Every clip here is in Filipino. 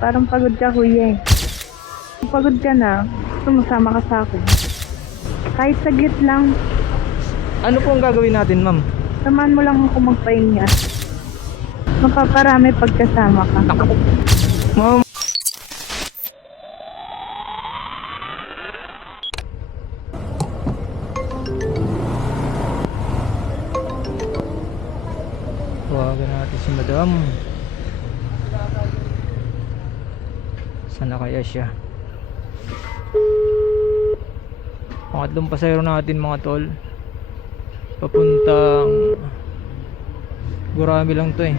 Parang pagod ka, kuya eh. Kung pagod ka na, sumasama ka sa akin. Kahit saglit lang, Ano po ang gagawin natin, ma'am? samahan mo lang ako magpahinga. Mapaparami pagkasama ka. Ma'am, tawagan natin si madam. Saan na kaya siya? Pangatlong pasayro natin, mga tol. Papuntang Gurami lang to eh.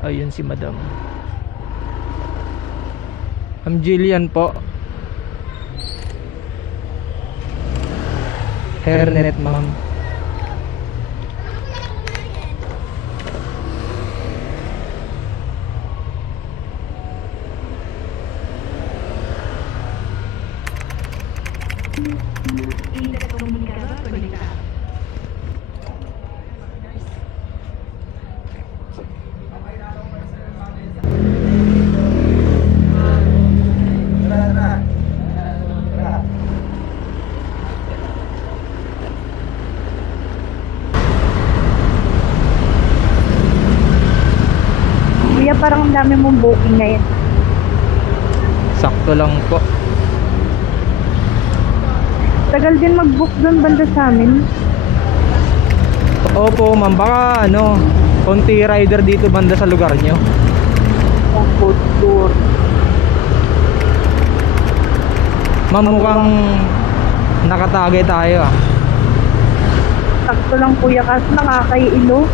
Ayun si madam. Ma'am Jillian po. Hairnet, ma'am. Kuya, parang ang dami mong booking ngayon. Sakto lang po. Tagal din mag-book doon banda sa amin. Opo, ma'am, baka konti rider dito banda sa lugar nyo. Ang food tour. Ma'am, mukhang nakatagay tayo ah. Sakto lang kuya, kasi nakakaiilo.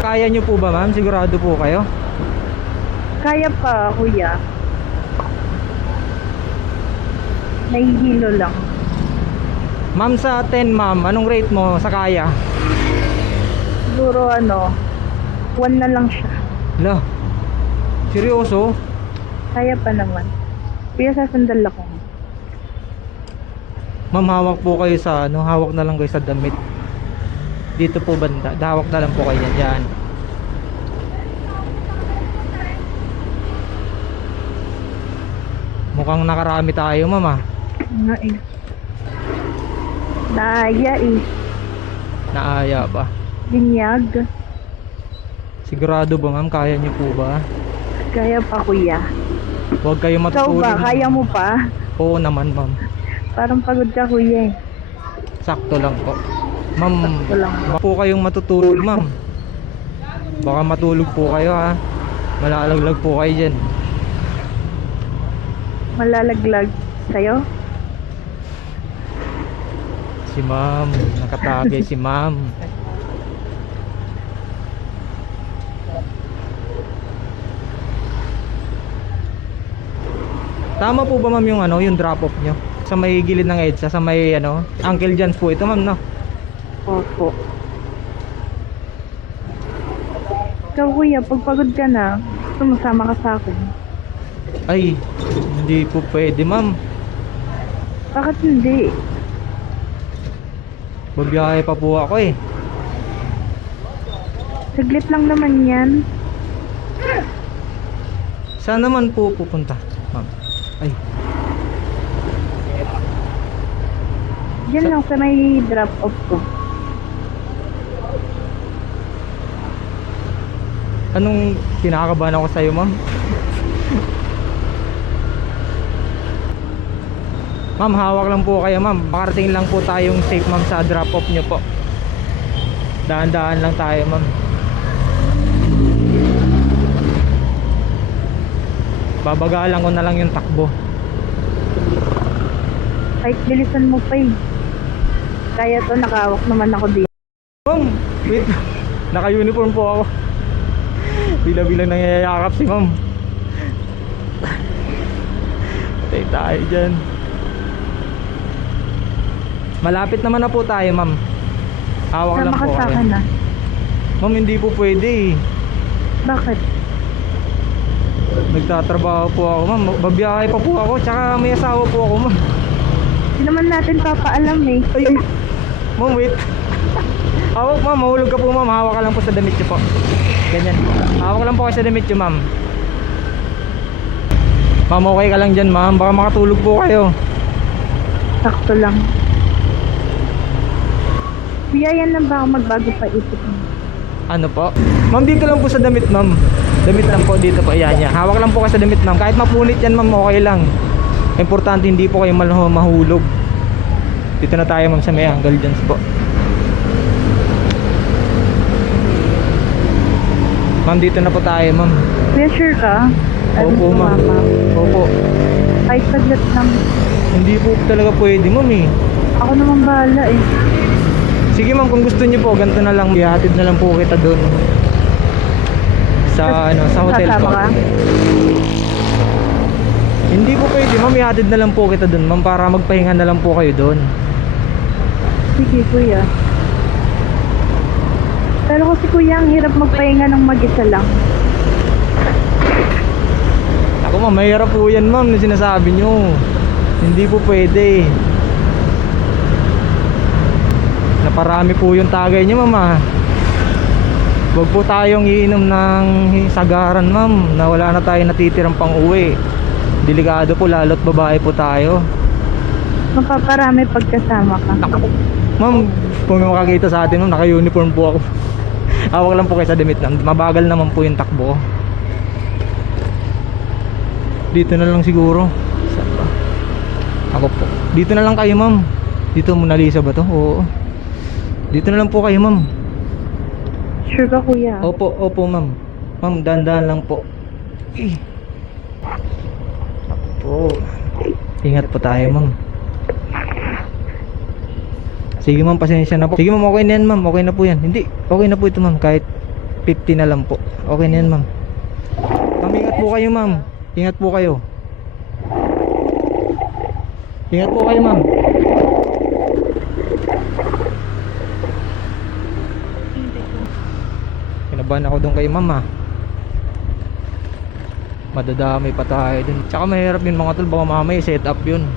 Kaya nyo po ba, ma'am? Sigurado po kayo? Kaya pa kuya. Nahihilo lang. Ma'am, sa 10, ma'am, anong rate mo sa kaya? Siguro 1 na lang siya. Hala, seryoso? Kaya pa naman. Kuya, sasandal ako. Ma'am, hawak po kayo sa hawak na lang kayo sa damit. Dito po banda, hawak na lang po kayo dyan. Mukhang nakarami tayo, ma'am ah. Nga eh. Naaya eh. Naaya ba? Binyag. Sigurado ba, ma'am? Kaya nyo po ba? Kaya pa kuya. Huwag kayo Ikaw matutulog. ba? Kaya mo pa? Oo naman, ma'am. Parang pagod ka kuya eh. Sakto lang po. Ma'am, Sakto lang. baka po kayong matutulog, ma'am. Baka matulog po kayo ha. Malalaglag po kayo dyan. Malalaglag sa'yo? Si ma'am, nakatagay si ma'am. Tama po ba, ma'am, yung drop off nyo? Sa may gilid ng EDSA, sa may Uncle John's po ito, ma'am, no? Opo. Ikaw kuya, pag pagod ka na, sumasama ka sa akin. Ay, hindi po pwede, ma'am. Bakit hindi? Babiyahe pa po ako eh. Saglit lang naman yan. Saan naman po pupunta, ma'am? Ay, Diyan lang sa may drop off ko. anong kinakabahan ako sa'yo, ma'am? Ma'am, hawak lang po kayo, ma'am. Makarating lang po tayong safe, ma'am, sa drop off nyo po. Daan-daan lang tayo, ma'am. Babagalan ko na lang yung takbo. Kahit bilisan mo pa eh. Kaya to, nakahawak naman ako dito. Ma'am, wait. Naka-uniform po ako. Bila-bila nangyayakap si ma'am. Patay tayo dyan. Malapit naman na po tayo, ma'am. Hawak lang Sama po ka sa kayo. akin na. Ma'am, hindi po pwede eh. Bakit? Nagtatrabaho po ako, ma'am. Babiyahe pa po ako. Tsaka may asawa po ako, ma'am. Hindi naman natin papaalam eh. Ay, Ma'am, wait. Hawak ma'am, mahulog ka po ma'am. Hawak ka lang po sa damit nyo po. Ganyan. Hawak lang po kayo sa damit nyo ma'am. Ma'am, okay ka lang dyan ma'am. Baka makatulog po kayo. Sakto lang. Kuya, yan lang ba ako magbago pa isip mo? Ano po? Ma'am, dito lang po sa damit ma'am. Damit lang po dito po. Ayan yan. Hawak lang po kayo sa damit ma'am. Kahit mapunit yan ma'am, okay lang. Importante hindi po kayo mahulog. Dito na tayo ma'am sa may angle dyan po. Ma'am, dito na po tayo ma'am. Kuya, sure ka? Opo ma'am. Opo. Kahit saglit lang. Hindi po talaga pwede ma'am eh. Ako naman bahala eh. Sige ma'am, kung gusto niyo po, ganito na lang. Ihatid na lang po kita doon. Sa ano, sa hotel Sasama po. ka? Hindi po pwede ma'am, ihatid na lang po kita doon ma'am para magpahinga na lang po kayo doon. Sige kuya. Pero kasi kuya, ang hirap magpahinga ng mag-isa lang. Ako ma'am, mahirap po yan ma'am na sinasabi nyo. Hindi po pwede. Naparami po yung tagay nyo ma'am ah. Huwag po tayong iinom ng sagaran ma'am na wala na tayong natitirang pang uwi. Delikado po, lalo't babae po tayo. Mapaparami pagkasama ka. Ma'am, kung may makakita sa atin ma'am, naka-uniform po ako. Hawak lang po kayo sa damit ma'am. Mabagal naman po yung takbo. Dito na lang siguro. Saan ba? Ako po. Dito na lang kayo ma'am. Dito, Mona Lisa ba to? Oo. Dito na lang po kayo ma'am. Sure ka kuya? Opo, opo ma'am. Ma'am, dahan-dahan lang po. Opo. Ingat po tayo ma'am. Sige ma'am, pasensya na po. Sige ma'am, okay na yan ma'am. Okay na po yan. Hindi, okay na po ito ma'am. Kahit 50 na lang po. Okay na yan ma'am. Ma'am, ingat po kayo ma'am. Ingat po kayo. Ingat po kayo ma'am. Kinabahan ako doon kay ma'am ah. Madadamay pa tayo dun. Tsaka mahirap yun mga tol. Baka mamaya set up yun.